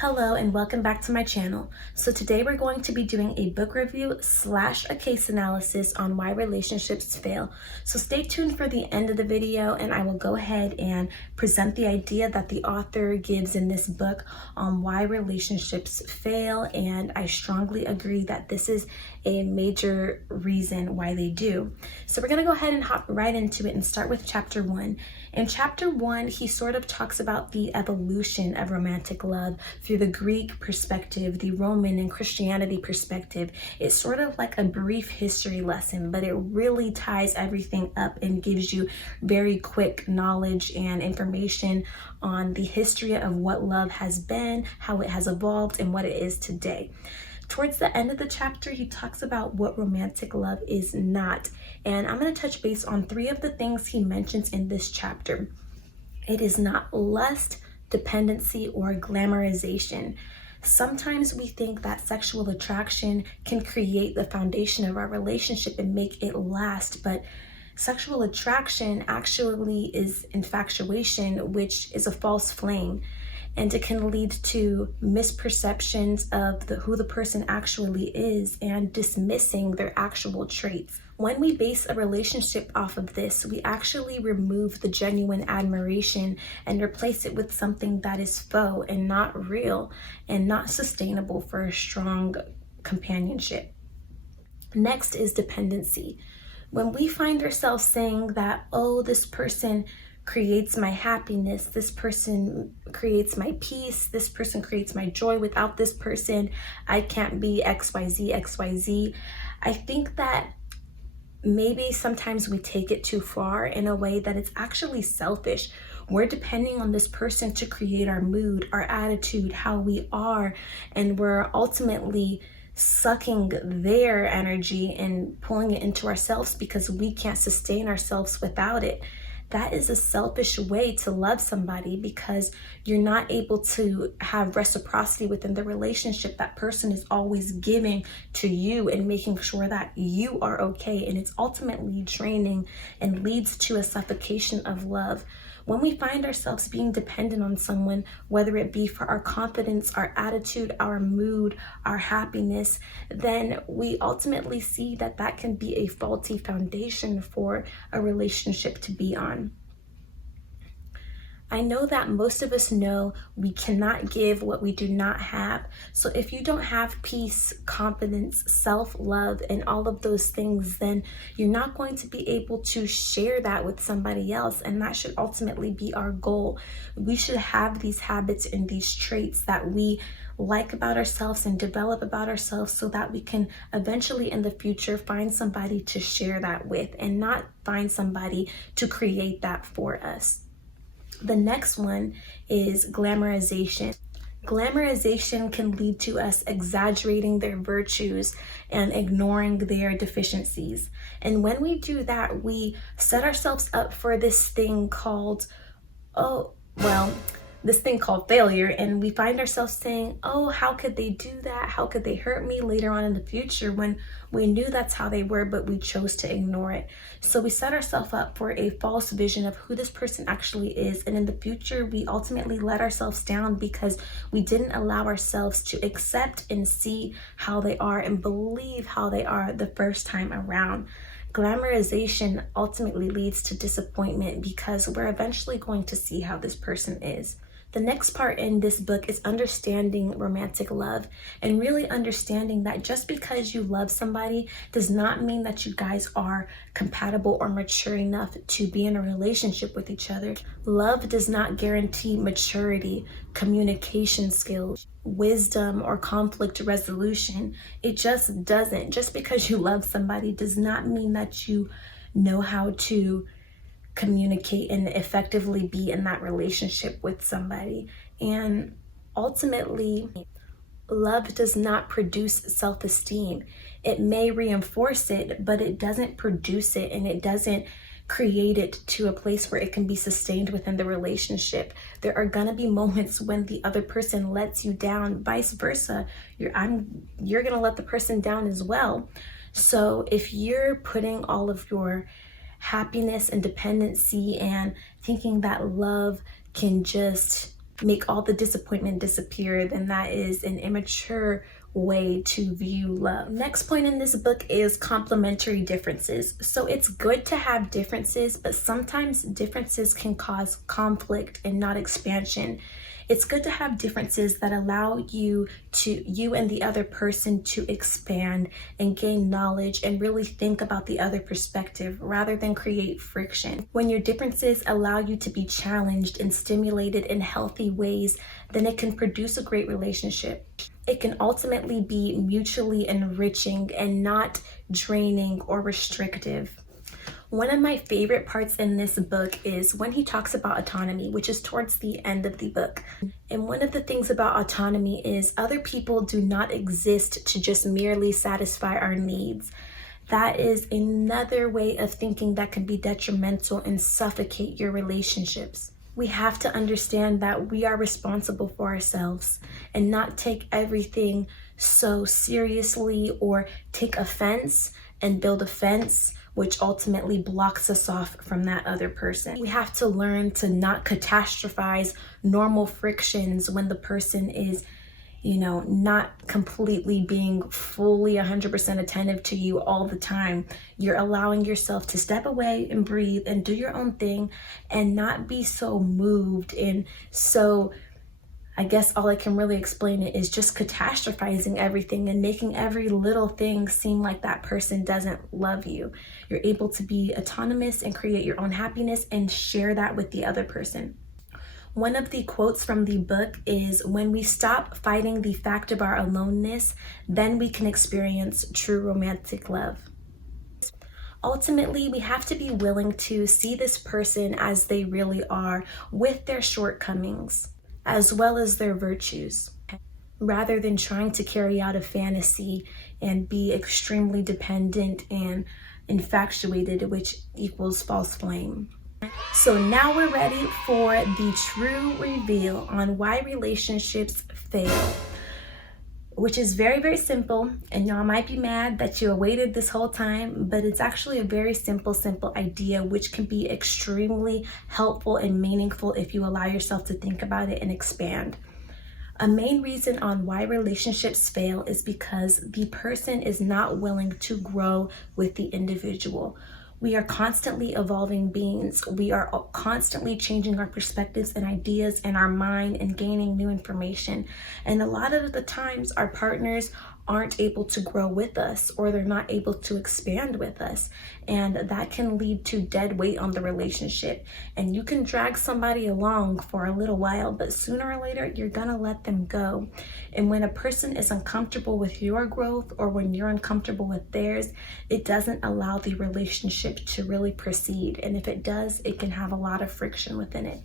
Hello and welcome back to my channel. So today we're going to be doing a book review / a case analysis on why relationships fail. So stay tuned for the end of the video and I will go ahead and present the idea that the author gives in this book on why relationships fail, and I strongly agree that this is a major reason why they do. So we're going to go ahead and hop right into it and start with chapter 1. In chapter 1, he sort of talks about the evolution of romantic love through the Greek perspective, the Roman and Christianity perspective. It's sort of like a brief history lesson, but it really ties everything up and gives you very quick knowledge and information on the history of what love has been, how it has evolved, and what it is today. Towards the end of the chapter, he talks about what romantic love is not. And I'm going to touch base on 3 of the things he mentions in this chapter. It is not lust, dependency, or glamorization. Sometimes we think that sexual attraction can create the foundation of our relationship and make it last, but sexual attraction actually is infatuation, which is a false flame. And it can lead to misperceptions of who the person actually is and dismissing their actual traits. When we base a relationship off of this, we actually remove the genuine admiration and replace it with something that is faux and not real and not sustainable for a strong companionship. Next is dependency. When we find ourselves saying that, oh, this person creates my happiness, this person creates my peace, this person creates my joy, without this person I can't be XYZ. I think that maybe sometimes we take it too far in a way that it's actually selfish. We're depending on this person to create our mood, our attitude, how we are, and we're ultimately sucking their energy and pulling it into ourselves because we can't sustain ourselves without it. That is a selfish way to love somebody because you're not able to have reciprocity within the relationship. That person is always giving to you and making sure that you are okay. And it's ultimately draining and leads to a suffocation of love. When we find ourselves being dependent on someone, whether it be for our confidence, our attitude, our mood, our happiness, then we ultimately see that that can be a faulty foundation for a relationship to be on. I know that most of us know we cannot give what we do not have. So if you don't have peace, confidence, self-love, and all of those things, then you're not going to be able to share that with somebody else. And that should ultimately be our goal. We should have these habits and these traits that we like about ourselves and develop about ourselves so that we can eventually in the future find somebody to share that with and not find somebody to create that for us. The next one is glamorization. Glamorization can lead to us exaggerating their virtues and ignoring their deficiencies. And when we do that, we set ourselves up for this thing called, failure, and we find ourselves saying, oh, how could they do that? How could they hurt me later on in the future, when we knew that's how they were, but we chose to ignore it. So we set ourselves up for a false vision of who this person actually is. And in the future, we ultimately let ourselves down because we didn't allow ourselves to accept and see how they are and believe how they are the first time around. Glamorization ultimately leads to disappointment because we're eventually going to see how this person is. The next part in this book is understanding romantic love and really understanding that just because you love somebody does not mean that you guys are compatible or mature enough to be in a relationship with each other. Love does not guarantee maturity, communication skills, wisdom, or conflict resolution. It just doesn't. Just because you love somebody does not mean that you know how to communicate and effectively be in that relationship with somebody. And ultimately, love does not produce self-esteem. It may reinforce it, but it doesn't produce it, and it doesn't create it to a place where it can be sustained within the relationship. There are gonna be moments when the other person lets you down, vice versa. You're gonna let the person down as well. So if you're putting all of your happiness and dependency and thinking that love can just make all the disappointment disappear, then that is an immature way to view love. Next point in this book is complementary differences. So it's good to have differences, but sometimes differences can cause conflict and not expansion. It's good to have differences that allow you and the other person to expand and gain knowledge and really think about the other perspective rather than create friction. When your differences allow you to be challenged and stimulated in healthy ways, then it can produce a great relationship. It can ultimately be mutually enriching and not draining or restrictive. One of my favorite parts in this book is when he talks about autonomy, which is towards the end of the book. And one of the things about autonomy is other people do not exist to just merely satisfy our needs. That is another way of thinking that can be detrimental and suffocate your relationships. We have to understand that we are responsible for ourselves and not take everything so seriously or take offense and build a fence, which ultimately blocks us off from that other person. We have to learn to not catastrophize normal frictions when the person is, not completely being fully 100% attentive to you all the time. You're allowing yourself to step away and breathe and do your own thing and not be so moved and so, I guess all I can really explain it is just catastrophizing everything and making every little thing seem like that person doesn't love you. You're able to be autonomous and create your own happiness and share that with the other person. One of the quotes from the book is, "When we stop fighting the fact of our aloneness, then we can experience true romantic love." Ultimately, we have to be willing to see this person as they really are, with their shortcomings as well as their virtues, rather than trying to carry out a fantasy and be extremely dependent and infatuated, which equals false flame. So now we're ready for the true reveal on why relationships fail, which is very, very simple. And y'all might be mad that you waited this whole time, but it's actually a very simple idea, which can be extremely helpful and meaningful if you allow yourself to think about it and expand. A main reason on why relationships fail is because the person is not willing to grow with the individual. We are constantly evolving beings. We are constantly changing our perspectives and ideas in our mind and gaining new information. And a lot of the times our partners aren't able to grow with us, or they're not able to expand with us. And that can lead to dead weight on the relationship. And you can drag somebody along for a little while, but sooner or later, you're gonna let them go. And when a person is uncomfortable with your growth, or when you're uncomfortable with theirs, it doesn't allow the relationship to really proceed. And if it does, it can have a lot of friction within it.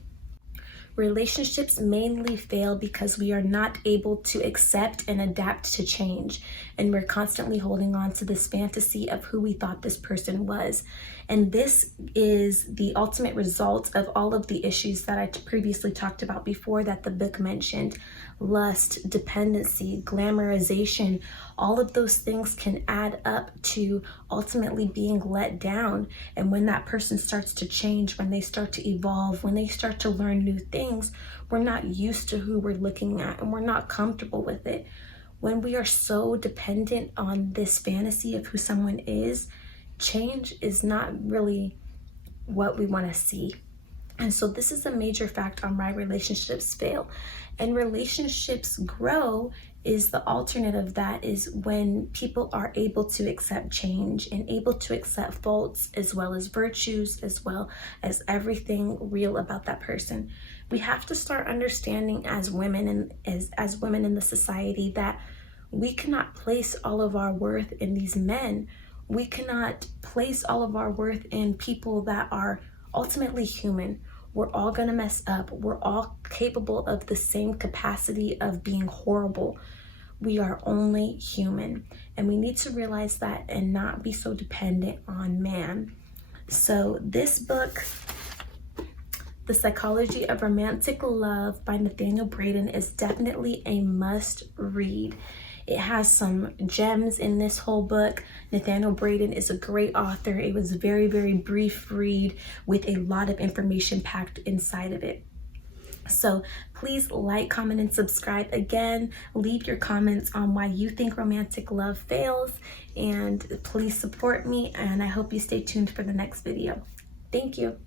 Relationships mainly fail because we are not able to accept and adapt to change. And we're constantly holding on to this fantasy of who we thought this person was. And this is the ultimate result of all of the issues that I previously talked about before that the book mentioned. Lust, dependency, glamorization, all of those things can add up to ultimately being let down. And when that person starts to change, when they start to evolve, when they start to learn new things, we're not used to who we're looking at and we're not comfortable with it. When we are so dependent on this fantasy of who someone is, change is not really what we want to see. And so this is a major fact on why relationships fail. And relationships grow is the alternate of that, is when people are able to accept change and able to accept faults as well as virtues, as well as everything real about that person. We have to start understanding as women and as women in the society that we cannot place all of our worth in these men. We cannot place all of our worth in people that are ultimately human. We're all gonna mess up. We're all capable of the same capacity of being horrible. We are only human, and we need to realize that and not be so dependent on man. So this book, The Psychology of Romantic Love by Nathaniel Braden, is definitely a must read. It has some gems in this whole book. Nathaniel Braden is a great author. It was a very, very brief read with a lot of information packed inside of it. So please like, comment, and subscribe. Again, leave your comments on why you think romantic love fails, and please support me, and I hope you stay tuned for the next video. Thank you.